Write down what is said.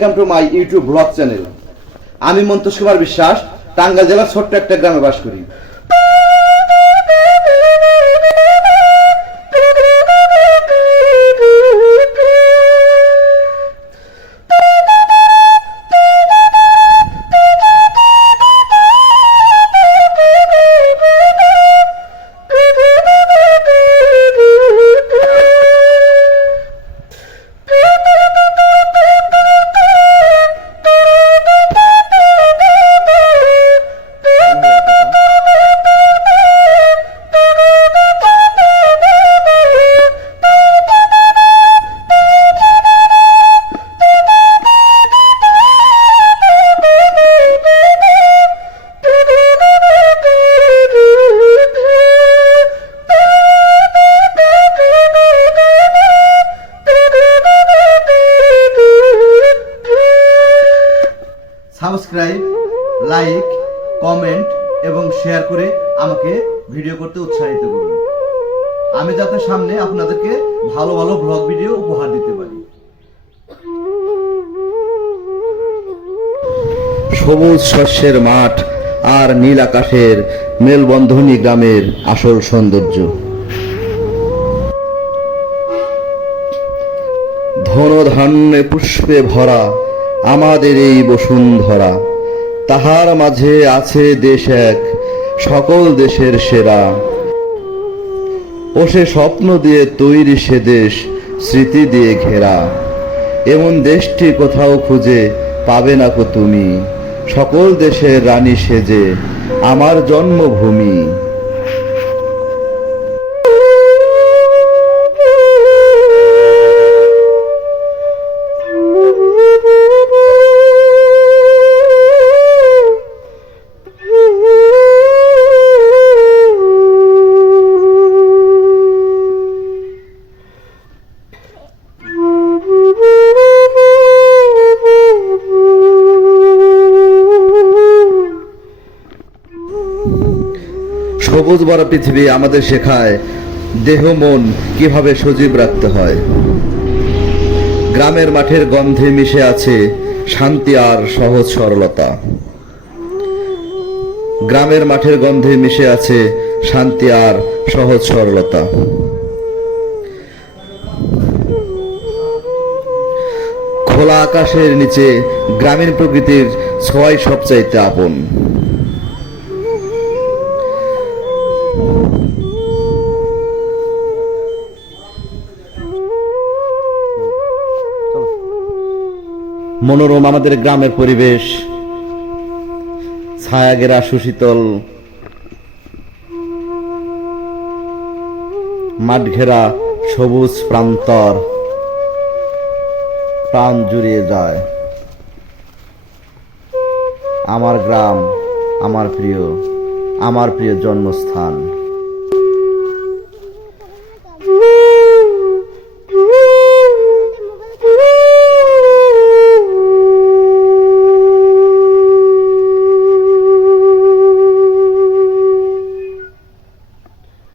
Welcome to my YouTube blog channel. আমি মন্তোষ কুমার বিশ্বাস, টাঙ্গাইল জেলার ছোট্ট একটা গ্রামে বাস করি। সাবস্ক্রাইব, লাইক, কমেন্ট এবং শেয়ার করে আমাকে ভিডিও করতে উৎসাহিত করুন, আমি যাতে সামনে আপনাদেরকে ভালো ভালো ব্লগ ভিডিও উপহার দিতে পারি। সবুজ শস্যের মাঠ আর নীল আকাশের মেলবন্ধনী গ্রামের আসল সৌন্দর্য। ধনধান্যে পুষ্পে ভরা আমাদের এই বসুন্ধরা, তাহার মাঝে আছে দেশ এক সকল দেশের সেরা। ও সে স্বপ্ন দিয়ে তৈরি সে দেশ, স্মৃতি দিয়ে ঘেরা। এমন দেশটি কোথাও খুঁজে পাবে না কো তুমি, সকল দেশের রানী সেজে আমার জন্মভূমি। সবুজ ভরা পৃথিবী আমাদের শেখায় দেহ মন কিভাবে সজীব রাখতে হয়। গ্রামের মাঠের গন্ধে মিশে আছে শান্তি আর সহজ সরলতা। গ্রামের মাঠের গন্ধে মিশে আছে শান্তি আর সহজ সরলতা। খোলা আকাশের নিচে গ্রামীণ প্রকৃতির ছোঁয়াই সবচাইতে আপন। মনোরম আমাদের গ্রামের পরিবেশ, ছায়া ঘেরা সুশীতল মাঠ ঘেরা সবুজ প্রান্তর প্রাণ জুড়িয়ে যায়। আমার গ্রাম, আমার প্রিয় জন্মস্থান।